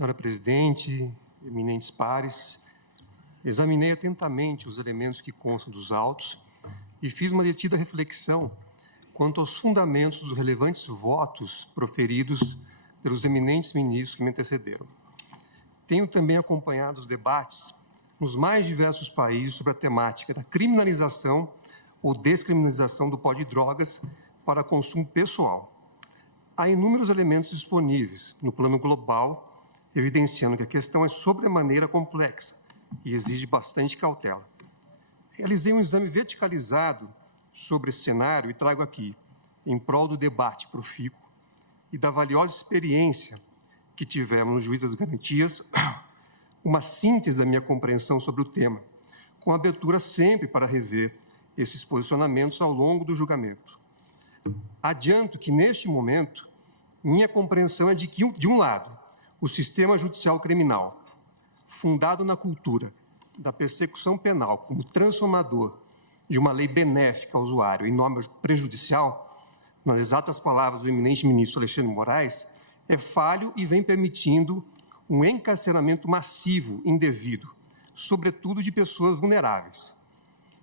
Senhora Presidente, eminentes pares, examinei atentamente os elementos que constam dos autos e fiz uma detida reflexão quanto aos fundamentos dos relevantes votos proferidos pelos eminentes ministros que me antecederam. Tenho também acompanhado os debates nos mais diversos países sobre a temática da criminalização ou descriminalização do pó de drogas para consumo pessoal. Há inúmeros elementos disponíveis no plano global, evidenciando que a questão é sobremaneira complexa e exige bastante cautela. Realizei um exame verticalizado sobre esse cenário e trago aqui, em prol do debate profícuo e da valiosa experiência que tivemos no Juiz das Garantias, uma síntese da minha compreensão sobre o tema, com abertura sempre para rever esses posicionamentos ao longo do julgamento. Adianto que, neste momento, minha compreensão é de que, de um lado, o sistema judicial criminal, fundado na cultura da persecução penal como transformador de uma lei benéfica ao usuário em norma prejudicial, nas exatas palavras do eminente ministro Alexandre de Moraes, é falho e vem permitindo um encarceramento massivo, indevido, sobretudo de pessoas vulneráveis.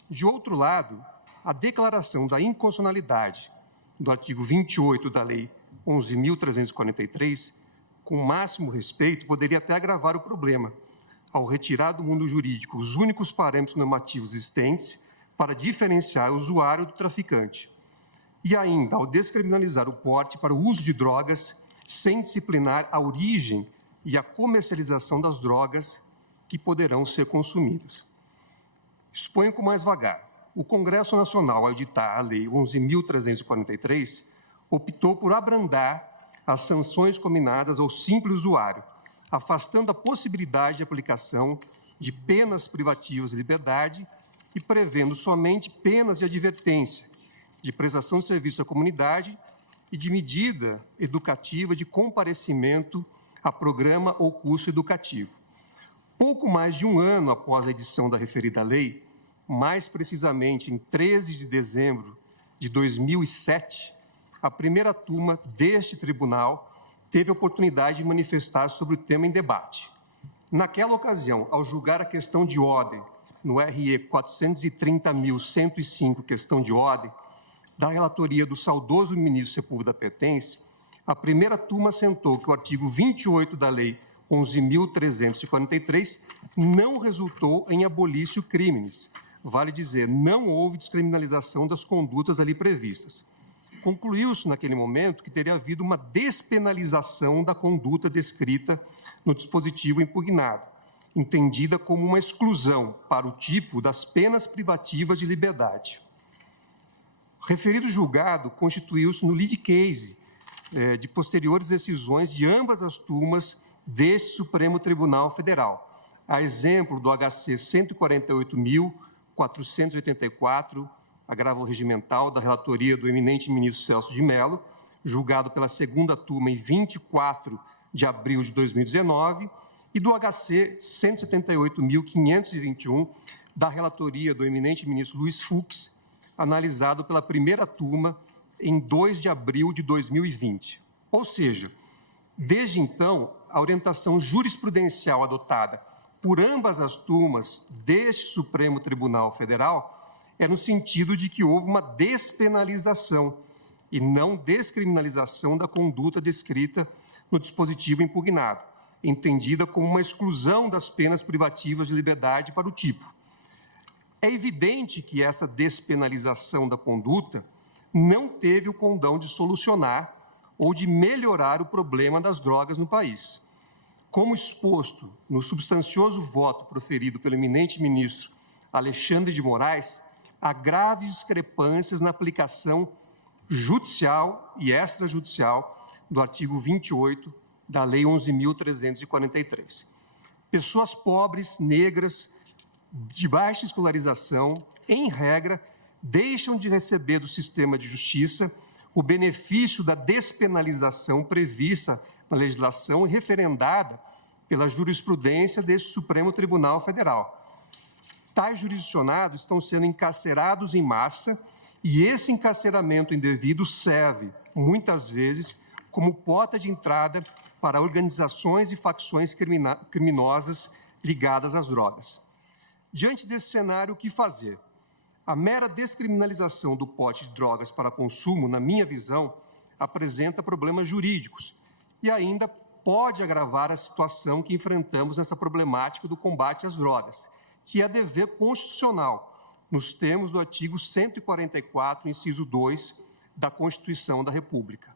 De outro lado, a declaração da inconstitucionalidade do artigo 28 da Lei 11.343, com máximo respeito, poderia até agravar o problema, ao retirar do mundo jurídico os únicos parâmetros normativos existentes para diferenciar o usuário do traficante. E ainda, ao descriminalizar o porte para o uso de drogas, sem disciplinar a origem e a comercialização das drogas que poderão ser consumidas. Exponho com mais vagar. O Congresso Nacional, ao editar a Lei 11.343, optou por abrandar as sanções cominadas ao simples usuário, afastando a possibilidade de aplicação de penas privativas de liberdade e prevendo somente penas de advertência, de prestação de serviço à comunidade e de medida educativa de comparecimento a programa ou curso educativo. Pouco mais de um ano após a edição da referida lei, mais precisamente em 13 de dezembro de 2007, a primeira turma deste tribunal teve a oportunidade de manifestar sobre o tema em debate. Naquela ocasião, ao julgar a questão de ordem, no RE 430.105, questão de ordem, da relatoria do saudoso ministro Sepúlveda Pertence, a primeira turma assentou que o artigo 28 da Lei 11.343 não resultou em abolício crimes. Vale dizer, não houve descriminalização das condutas ali previstas. Concluiu-se naquele momento que teria havido uma despenalização da conduta descrita no dispositivo impugnado, entendida como uma exclusão para o tipo das penas privativas de liberdade. O referido julgado constituiu-se no lead case de posteriores decisões de ambas as turmas deste Supremo Tribunal Federal, a exemplo do HC 148.484, agravo regimental da relatoria do eminente ministro Celso de Mello, julgado pela segunda turma em 24 de abril de 2019, e do HC 178.521, da relatoria do eminente ministro Luiz Fux, analisado pela primeira turma em 2 de abril de 2020. Ou seja, desde então, a orientação jurisprudencial adotada por ambas as turmas deste Supremo Tribunal Federal é no sentido de que houve uma despenalização e não descriminalização da conduta descrita no dispositivo impugnado, entendida como uma exclusão das penas privativas de liberdade para o tipo. É evidente que essa despenalização da conduta não teve o condão de solucionar ou de melhorar o problema das drogas no país. Como exposto no substancioso voto proferido pelo eminente ministro Alexandre de Moraes, há graves discrepâncias na aplicação judicial e extrajudicial do artigo 28 da Lei 11.343. Pessoas pobres, negras, de baixa escolarização, em regra, deixam de receber do sistema de justiça o benefício da despenalização prevista na legislação e referendada pela jurisprudência deste Supremo Tribunal Federal. Tais jurisdicionados estão sendo encarcerados em massa e esse encarceramento indevido serve, muitas vezes, como porta de entrada para organizações e facções criminosas ligadas às drogas. Diante desse cenário, o que fazer? A mera descriminalização do porte de drogas para consumo, na minha visão, apresenta problemas jurídicos e ainda pode agravar a situação que enfrentamos nessa problemática do combate às drogas, que é dever constitucional, nos termos do artigo 144, inciso 2, da Constituição da República.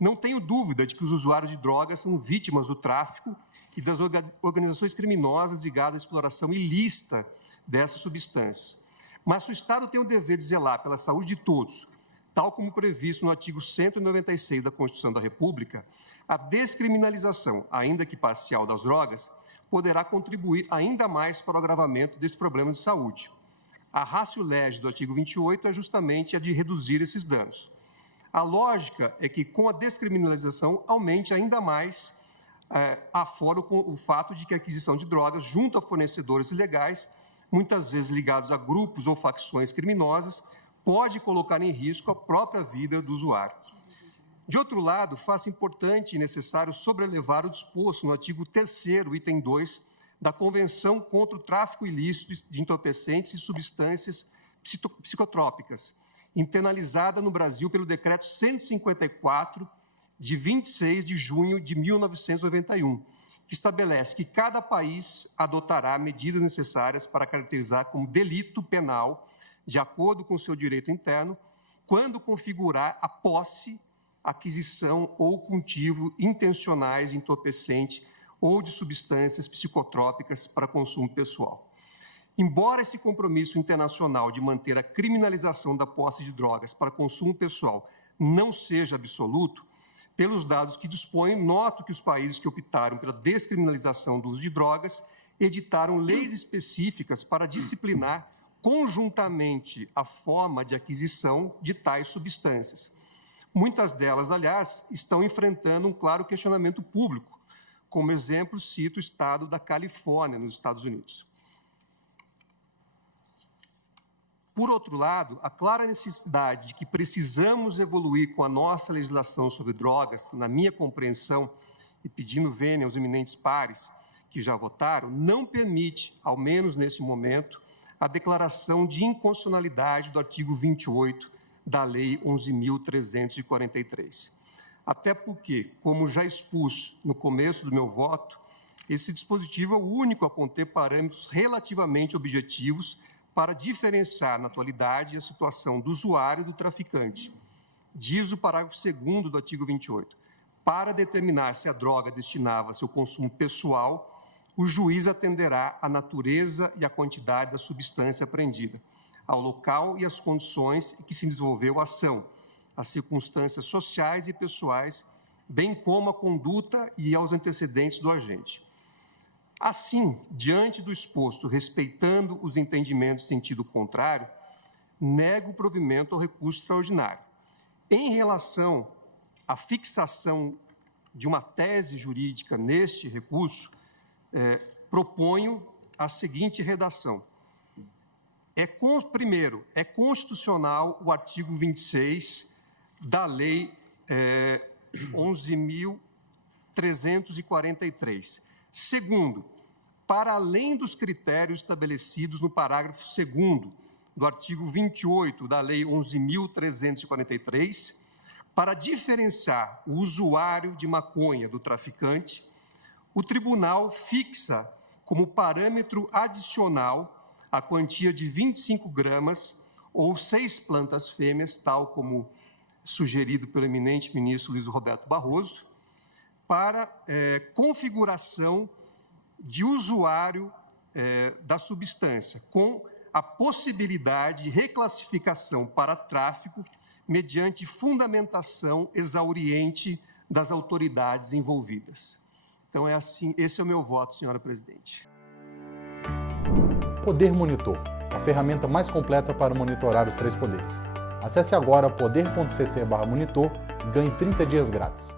Não tenho dúvida de que os usuários de drogas são vítimas do tráfico e das organizações criminosas ligadas à exploração ilícita dessas substâncias. Mas se o Estado tem o dever de zelar pela saúde de todos, tal como previsto no artigo 196 da Constituição da República, a descriminalização, ainda que parcial, das drogas poderá contribuir ainda mais para o agravamento desse problema de saúde. A ratio legis do artigo 28 é justamente a de reduzir esses danos. A lógica é que, com a descriminalização, aumente ainda mais afora o fato de que a aquisição de drogas junto a fornecedores ilegais, muitas vezes ligados a grupos ou facções criminosas, pode colocar em risco a própria vida do usuário. De outro lado, faço importante e necessário sobrelevar o disposto no artigo 3º, item 2, da Convenção contra o Tráfico Ilícito de Entorpecentes e Substâncias Psicotrópicas, internalizada no Brasil pelo Decreto 154, de 26 de junho de 1991, que estabelece que cada país adotará medidas necessárias para caracterizar como delito penal, de acordo com o seu direito interno, quando configurar a posse, aquisição ou cultivo intencionais de entorpecente ou de substâncias psicotrópicas para consumo pessoal. Embora esse compromisso internacional de manter a criminalização da posse de drogas para consumo pessoal não seja absoluto, pelos dados que dispõem, noto que os países que optaram pela descriminalização do uso de drogas editaram leis específicas para disciplinar conjuntamente a forma de aquisição de tais substâncias. Muitas delas, aliás, estão enfrentando um claro questionamento público. Como exemplo, cito o estado da Califórnia, nos Estados Unidos. Por outro lado, a clara necessidade de que precisamos evoluir com a nossa legislação sobre drogas, na minha compreensão, e pedindo vênia aos eminentes pares que já votaram, não permite, ao menos nesse momento, a declaração de inconstitucionalidade do artigo 28 da Lei 11.343. Até porque, como já expus no começo do meu voto, esse dispositivo é o único a conter parâmetros relativamente objetivos para diferenciar, na atualidade, a situação do usuário e do traficante. Diz o parágrafo 2º do artigo 28. Para determinar se a droga destinava a seu consumo pessoal, o juiz atenderá à natureza e à quantidade da substância apreendida, ao local e às condições em que se desenvolveu a ação, às circunstâncias sociais e pessoais, bem como à conduta e aos antecedentes do agente. Assim, diante do exposto, respeitando os entendimentos em sentido contrário, nego o provimento ao recurso extraordinário. Em relação à fixação de uma tese jurídica neste recurso, proponho a seguinte redação. Primeiro, é constitucional o artigo 26 da Lei 11.343. Segundo, para além dos critérios estabelecidos no parágrafo 2º do artigo 28 da Lei 11.343, para diferenciar o usuário de maconha do traficante, o tribunal fixa como parâmetro adicional a quantia de 25 gramas ou 6 plantas fêmeas, tal como sugerido pelo eminente ministro Luiz Roberto Barroso, para configuração de usuário da substância, com a possibilidade de reclassificação para tráfico mediante fundamentação exauriente das autoridades envolvidas. Então, é assim, esse é o meu voto, senhora presidente. Poder Monitor, a ferramenta mais completa para monitorar os 3 poderes. Acesse agora poder.cc/monitor e ganhe 30 dias grátis.